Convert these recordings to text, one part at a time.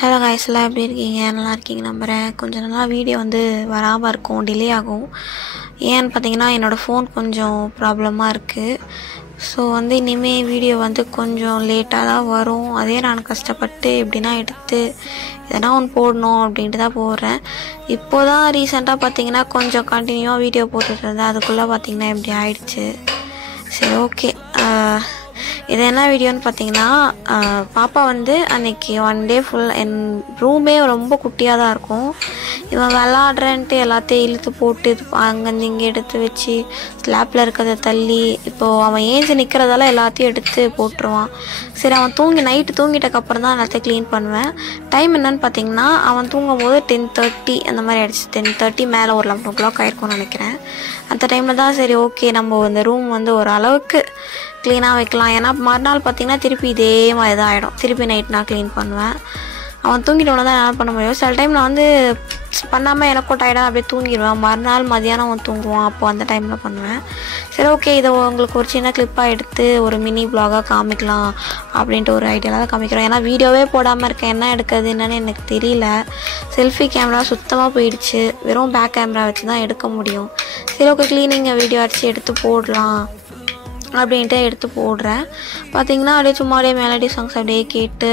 Hello guys, எல்லாம் எப்படி இருக்கீங்க? நல்லா இருக்கீங்க நம்புகிறேன். கொஞ்சம் நல்லா வீடியோ வந்து வராமல் இருக்கும், டிலே ஆகும். ஏன்னு பார்த்தீங்கன்னா என்னோடய ஃபோன் கொஞ்சம் ப்ராப்ளமாக இருக்குது. ஸோ வந்து இனிமேல் வீடியோ வந்து கொஞ்சம் லேட்டாக தான் வரும். அதே நான் கஷ்டப்பட்டு எப்படின்னா எடுத்து எதனா ஒன்று போடணும் அப்படின்ட்டு தான் போடுறேன். இப்போ தான் ரீசெண்டாக பார்த்தீங்கன்னா கொஞ்சம் கண்டினியூவாக வீடியோ போட்டுட்டு இருந்தேன். அதுக்குள்ளே பார்த்தீங்கன்னா இப்படி ஆயிடுச்சு. சரி, ஓகே. இது என்ன வீடியோன்னு பார்த்தீங்கன்னா, பாப்பா வந்து அன்றைக்கி ஒன் டே ஃபுல் என் ரூமே ரொம்ப குட்டியாக தான் இருக்கும். இவன் விளாட்றேன்ட்டு எல்லாத்தையும் இழுத்து போட்டு அங்கேருந்து இங்கே எடுத்து வச்சு ஸ்லாப்பில் இருக்கிறத தள்ளி, இப்போது அவன் ஏஞ்சி நிற்கிறதால எல்லாத்தையும் எடுத்து போட்டுருவான். சரி, அவன் நைட்டு தூங்கிட்டக்கப்புறம் தான் எல்லாத்தையும் க்ளீன் பண்ணுவேன். டைம் என்னன்னு பார்த்தீங்கன்னா, அவன் தூங்கும் போது 10:30 அந்த மாதிரி ஆகிடுச்சு. 10:30 மேலே ஒரு 11 o'clock ஆகிருக்கும்னு நினைக்கிறேன். அந்த டைமில் தான் சரி ஓகே நம்ம இந்த ரூம் வந்து ஒரு அளவுக்கு க்ளீனாக வைக்கலாம். ஏன்னா மறுநாள் பார்த்திங்கன்னா திருப்பி இதே மாதிரி தான் ஆகிடும். திருப்பி நைட் நான் க்ளீன் பண்ணுவேன். அவன் தூங்கிட்டோன்னு தான் என்னால் பண்ண முடியும். சில டைம் நான் வந்து பண்ணாமல் எனக்கும் டயர்டாக அப்படியே தூங்கிடுவேன். மறுநாள் மதியானம் அவன் தூங்குவான். அப்போது அந்த டைமில் பண்ணுவேன். சரி, ஓகே, இதை உங்களுக்கு ஒரு சின்ன கிளிப்பாக எடுத்து ஒரு மினி ப்ளாகாக காமிக்கலாம் அப்படின்ட்டு ஒரு ஐடியாவில் தான் காமிக்கிறோம். ஏன்னா வீடியோவே போடாமல் இருக்கேன். என்ன எடுக்கிறது என்னன்னு எனக்கு தெரியல. செல்ஃபி கேமரா சுத்தமாக போயிடுச்சு. வெறும் பேக் கேமரா வச்சு தான் எடுக்க முடியும். சரி, ஓகே, க்ளீனிங்கை வீடியோ அடித்து எடுத்து போடலாம் அப்படின்ட்டு எடுத்து போடுறேன். பார்த்திங்கன்னா அப்படியே மெலடி சாங்ஸ் அப்படியே கேட்டு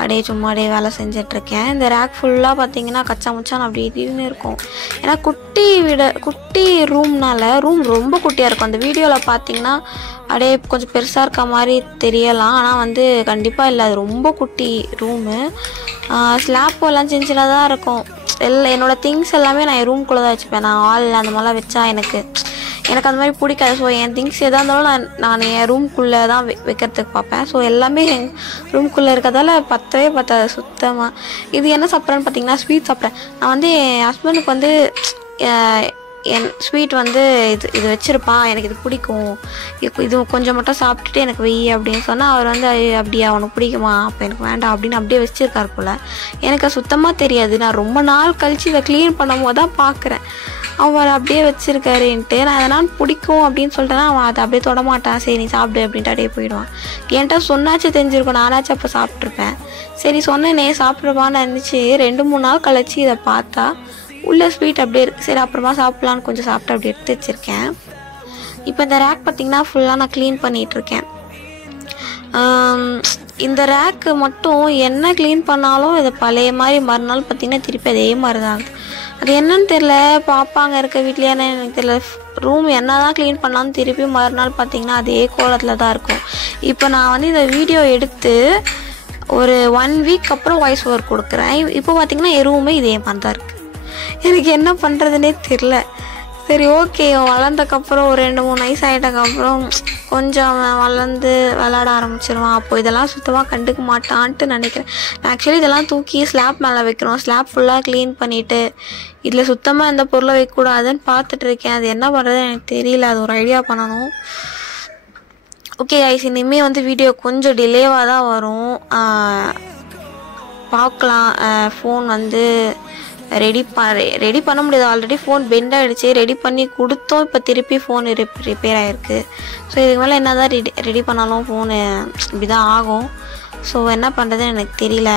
அப்படியே வேலை செஞ்சிட்ருக்கேன். இந்த ரேக் ஃபுல்லாக பார்த்திங்கன்னா கச்சா முச்சான் அப்படி இப்படின்னு இருக்கும். ஏன்னா குட்டி ரூம்னால ரூம் ரொம்ப குட்டியாக இருக்கும். அந்த வீடியோவில் பார்த்திங்கன்னா அப்படியே கொஞ்சம் பெருசாக இருக்க மாதிரி தெரியலாம். ஆனால் வந்து கண்டிப்பாக இல்லை, அது ரொம்ப குட்டி ரூமு. ஸ்லாப் எல்லாம் சின்னதாக தான் இருக்கும். என்னோடய திங்ஸ் எல்லாமே நான் என் ரூம்குள்ளே தான் வச்சுப்பேன். நான் ஆள் அந்த மாதிரிலாம் வச்சா எனக்கு அந்த மாதிரி பிடிக்காது. ஸோ என் திங்ஸ் எதாக இருந்தாலும் நான் என் ரூம்குள்ளே தான் வைக்கிறதுக்கு பார்ப்பேன். ஸோ எல்லாமே என் ரூம்குள்ளே இருக்கிறதால பத்தாது சுத்தமாக. இது என்ன சாப்பிட்றேன்னு பார்த்தீங்கன்னா ஸ்வீட் சாப்பிட்றேன். நான் வந்து என் ஹஸ்பண்டுக்கு வந்து என் ஸ்வீட் வந்து இது வச்சுருப்பான், எனக்கு இது பிடிக்கும், இது கொஞ்சம் மட்டும் சாப்பிட்டுட்டு எனக்கு வெய் அப்படின்னு சொன்னால் அவர் வந்து அப்படியா உனக்கு பிடிக்குமா, அப்போ எனக்கு வேண்டாம் அப்படின்னு அப்படியே வச்சுருக்கார் போல். எனக்கு சுத்தமாக தெரியாது. நான் ரொம்ப நாள் கழித்து இதை க்ளீன் பண்ணும் போது தான் பார்க்குறேன் அவர் அப்படியே வச்சுருக்காருன்ட்டு. நான் அதனால் பிடிக்கும் அப்படின்னு சொல்லிட்டேன்னா அவன் அதை அப்படியே தொடமாட்டான். சரி நீ சாப்பிடு அப்படின்ட்டு அப்படியே போயிடுவான். என்கிட்ட சொன்னாச்சும் தெரிஞ்சிருக்கும், நானாச்சும் அப்போ சாப்பிட்ருப்பேன். சரி சொன்னேனே சாப்பிட்ருப்பான்னு இருந்துச்சு. 2-3 நாள் கழிச்சு இதை பார்த்தா உள்ள ஸ்வீட் அப்படியே இருக்குது. சரி அப்புறமா சாப்பிட்லான்னு கொஞ்சம் சாப்பிட்டு அப்படி எடுத்து வச்சுருக்கேன். இப்போ இந்த ரேக் பார்த்திங்கன்னா ஃபுல்லாக நான் க்ளீன் பண்ணிகிட்ருக்கேன். இந்த ரேக்கு மட்டும் என்ன க்ளீன் பண்ணாலும் இது பழைய மாதிரி மறுநாள் பார்த்திங்கன்னா திருப்பி அதே மாதிரி தான். அது என்னன்னு தெரில, பாப்பாங்க இருக்க வீட்லையானு எனக்கு தெரியல. ரூம் என்ன தான் க்ளீன் பண்ணாலும் திருப்பி மறுநாள் பார்த்திங்கன்னா அதே கோலத்தில் தான் இருக்கும். இப்போ நான் வந்து இந்த வீடியோ எடுத்து ஒரு 1 வீக் அப்புறம் வாய்ஸ் ஓவர் கொடுக்குறேன். இப்போ பார்த்திங்கன்னா என் ரூமே இதே மாதிரி தான் இருக்குது. எனக்கு என்ன பண்ணுறதுனே தெரில. சரி, ஓகே, வளர்ந்தக்கப்புறம் ஒரு 2-3 வயசு ஆகிட்டக்கப்புறம் கொஞ்சம் வளர்ந்து விளாட ஆரம்பிச்சிருவான். அப்போது இதெல்லாம் சுத்தமாக கண்டுக்க மாட்டான்ட்டு நினைக்கிறேன். நான் ஆக்சுவலி இதெல்லாம் தூக்கி ஸ்லாப் மேலே வைக்கிறோம். ஸ்லாப் ஃபுல்லாக க்ளீன் பண்ணிவிட்டு இதில் சுத்தமாக எந்த பொருளை வைக்கக்கூடாதுன்னு பார்த்துட்ருக்கேன். அது என்ன பண்ணுறது எனக்கு தெரியல. அது ஒரு ஐடியா பண்ணணும். ஓகே கைஸ், இனிமேல் வந்து வீடியோ கொஞ்சம் டிலேவாக தான் வரும். பார்க்கலாம். ஃபோன் வந்து ரெடி பண்ண முடியாது. ஆல்ரெடி ஃபோன் பெண்ட் ஆகிடுச்சு. ரெடி பண்ணி கொடுத்தோம். இப்போ திருப்பி ஃபோன் ரிப்பேர் ஆகிருக்கு. ஸோ இதுக்கு மேலே என்ன தான் ரெடி பண்ணாலும் ஃபோனு இப்படி தான் ஆகும். ஸோ என்ன பண்ணுறதுன்னு எனக்கு தெரியல.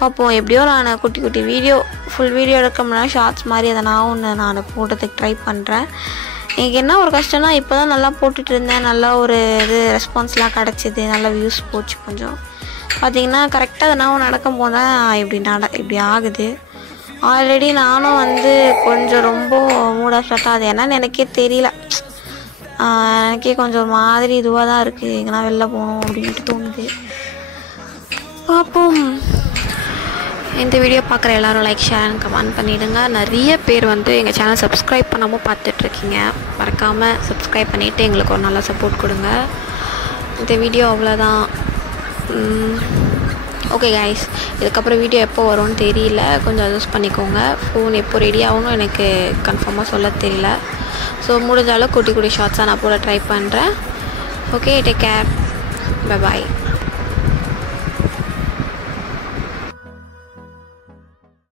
பார்ப்போம். எப்படியோ நான் குட்டி வீடியோ ஃபுல் வீடியோ எடுக்க முடியாது, ஷார்ட்ஸ் மாதிரி எதனா ஒன்று நான் போடுறதுக்கு ட்ரை பண்ணுறேன். எனக்கு என்ன ஒரு கஷ்டம்னா இப்போ தான் நல்லா போட்டுட்டு இருந்தேன். நல்லா ஒரு ரெஸ்பான்ஸ்லாம் கிடச்சிது, நல்லா வியூஸ் போச்சு. கொஞ்சம் பார்த்திங்கன்னா கரெக்டாக எதனா நடக்கும் போது தான் இப்படி ஆகுது. ஆல்ரெடி நானும் வந்து கொஞ்சம் ரொம்ப மூட் ஆஃப்டாக அது என்னன்னு எனக்கே தெரியல. எனக்கே கொஞ்சம் ஒரு மாதிரி இதுவாக தான் இருக்குது. எங்கன்னா வெளில போகணும் அப்படின்ட்டு தோணுது. பார்ப்போம். இந்த வீடியோ பார்க்குற எல்லோரும் லைக், ஷேர் அண்ட் கமெண்ட் பண்ணிவிடுங்க. நிறைய பேர் வந்து எங்கள் சேனல் சப்ஸ்கிரைப் பண்ணாமல் பார்த்துட்ருக்கீங்க. மறக்காமல் சப்ஸ்கிரைப் பண்ணிவிட்டு எங்களுக்கு ஒரு நல்ல சப்போர்ட் கொடுங்க. இந்த வீடியோ அவ்வளோதான். ஓகே கைஸ், இதுக்கப்புறம் வீடியோ எப்போ வரும்னு தெரியல, கொஞ்சம் அட்ஜஸ்ட் பண்ணிக்கோங்க. ஃபோன் எப்போ ரெடி ஆகணும் எனக்கு கன்ஃபார்மாக சொல்ல தெரியல. ஸோ முடிஞ்ச அளவு குட்டி ஷார்ட்ஸாக நான் போட ட்ரை பண்ணுறேன். Okay, take care, bye bye.